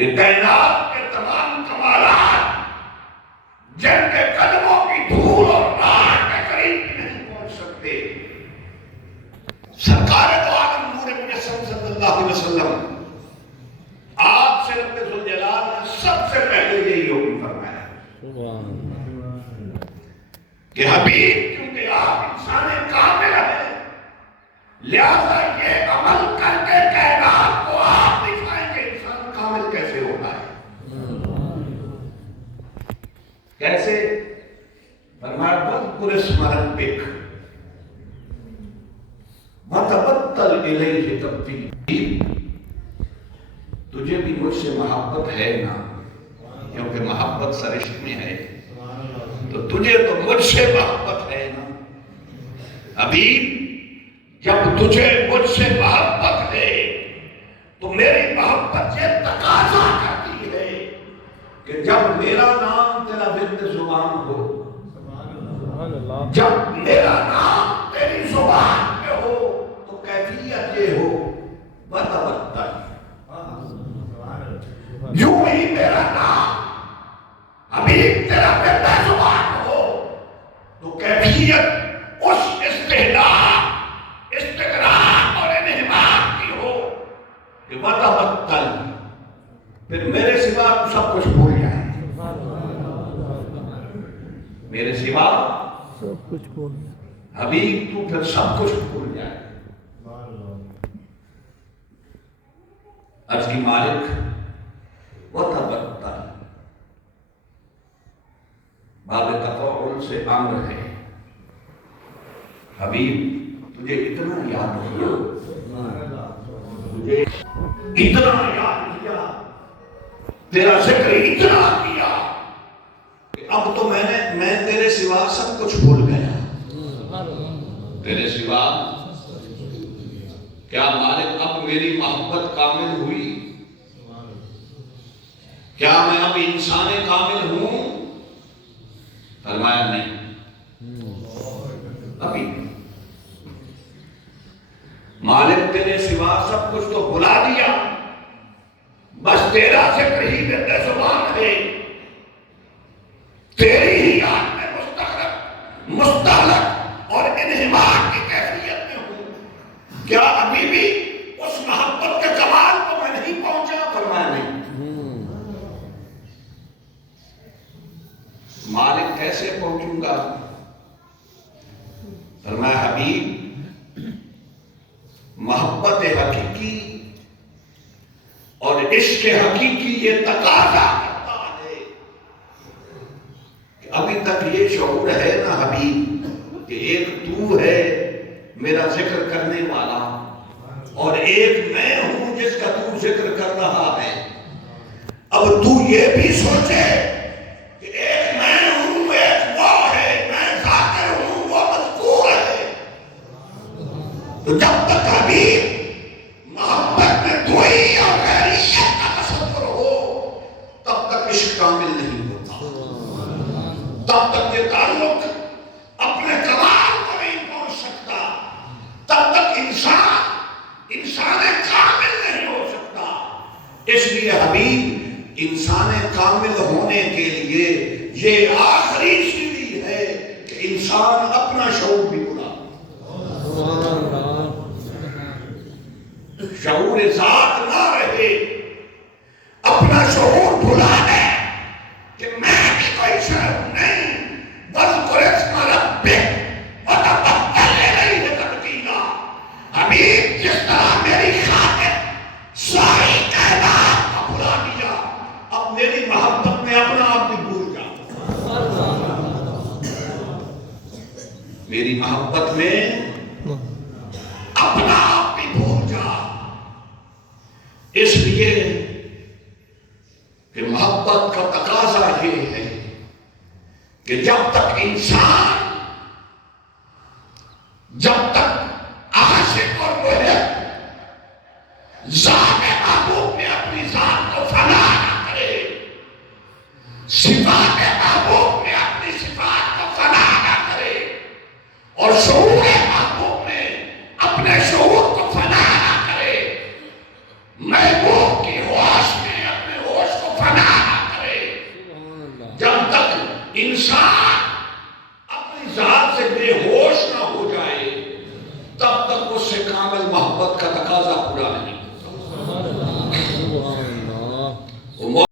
کہ کائنات کے تمام کمالات جن کے قدموں کی دھول اور راہ کے قریب بھی نہیں پہنچ سکتے، سرکار دو عالم نور مجسم صلی اللہ علیہ وسلم آپ سے رب ذوالجلال نے سب سے پہلے یہی حکم فرمایا کہ حبیب کیونکہ آپ انسان کامل ہیں، لہذا یہ عمل کر کے کائنات کو آپ دکھائیں کہ انسان کامل کیسے ہوتا ہے۔ کیسے؟ فرمایا وَاذْكُرِ اسْمَ رَبِّكَ وَتَبَتَّلْ إِلَيْهِ تَبْتِيلًا۔ تجھے بھی مجھ سے محبت ہے نا، کیونکہ محبت سرشت میں ہے، تو تجھے تو مجھ سے محبت ہے نا۔ حبیب جب تجھے مجھ سے محبت ہے تو میری محبت یہ تقاضا کرتی ہے کہ جب میرا نام تیرا ورد زبان ہو، جب میرا نام تیری زبان پہ ہو تو کیفیت یہ ہو وَتَبَتَّلْ، یوں ہی میرا نام حبیب تیرا ورد زبان ہو تو کیفیت اس استحلال، استقرار اور انہمام کی ہو کہ وَتَبَتَّلْ، پھر میرے سوا تو سب کچھ بھول جائے، میرے سوا سب کچھ بھول حبیب تو پھر سب کچھ بھول جائے۔ عرض کی مالک وَتَبَتَّلْ باب تفاعل سے امر ہے، حبیب تجھے اتنا یاد کیا، تجھے اتنا یاد کیا، تیرا ذکر اتنا کیا کہ اب تو میں تیرے سوا سب کچھ بھول گیا۔ تیرے سوا کیا مالک اب میری محبت کامل ہوئی؟ کیا میں اب انسان کامل ہوں؟ فرمایا نہیں، ابھی مالک تیرے سوا سب کچھ تو بھلا دیا، بس تیرا ذکر ہی میرے زبان ہے، تیری ہی یاد میں مستغرق، مستعلق اور انہماک کی کیفیت میں ہوں۔ کیا ابھی بھی اس محبت کے کمال کو میں نہیں پہنچا؟ فرمایا نہیں۔ مالک کیسے پہنچوں گا؟ فرمایا حبیب محبت حقیقی اور عشق حقیقی یہ تقاضا کرتا ہے کہ ابھی تک یہ شعور ہے نا حبیب کہ ایک تو ہے میرا ذکر کرنے والا اور ایک میں ہوں جس کا تو ذکر کر رہا ہے۔ اب تو یہ بھی سوچے کہ ایک میں ہوں، ایک وہ ہے، میں ذاکر ہوں، وہ مذکور ہے، تو جب تک حبیب محبت میں دوئی اور غیریت کا تصور ہو تب تک عشق کامل نہیں ہوتا، تب تک یہ تعلق اپنے کمال کو نہیں پہنچ سکتا، تب تک انسان کامل نہیں ہو سکتا۔ اس لیے حبیب انسان کامل ہونے کے لیے یہ آخری سیڑھی ہے کہ انسان اپنا شعور بھی بلا، شعور ذات نہ رہے، اپنا شعور بھلا ہے کہ میں بھی کوئی شے نہیں، وَاذْكُرِ اسْمَ رَبِّكَ وَتَبَتَّلْ إِلَيْهِ تَبْتِيلًا۔ حبیب جس طرح میری خاطر ساری کائنات کو بھلا دیا، اب میری محبت میں اپنا آپ بھی بھول جا، میری محبت میں اپنا آپ بھی بھول جا۔ اس لیے کہ محبت کا تقاضا یہ ہے کہ جب تک انسان، جب تک عاشق اور محب ذات محبوب میں اپنی ذات کو فنا نہ کرے، صفات محبوب میں اپنی صفات کو فنا نہ کرے، اور شعور محبوب میں اپنے شعور کو فنا نہ کرے، محبوب کی ہوش میں اپنے سے بے ہوش نہ ہو جائے تب تک اس سے کامل محبت کا تقاضا پورا نہیں ہوتا۔